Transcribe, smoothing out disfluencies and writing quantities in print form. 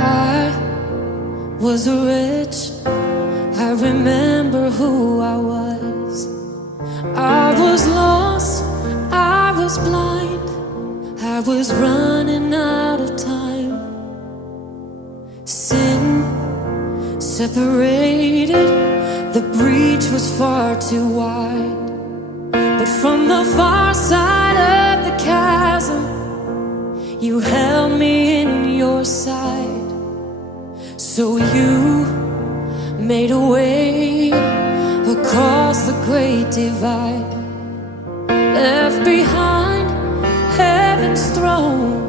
I was rich, I remember who I was. I was lost, I was blind, I was running out of time. Sin separated, the breach was far too wide. But from the far side of the chasm, you held me in your side. So you made a way across the great divide, left behind heaven's throne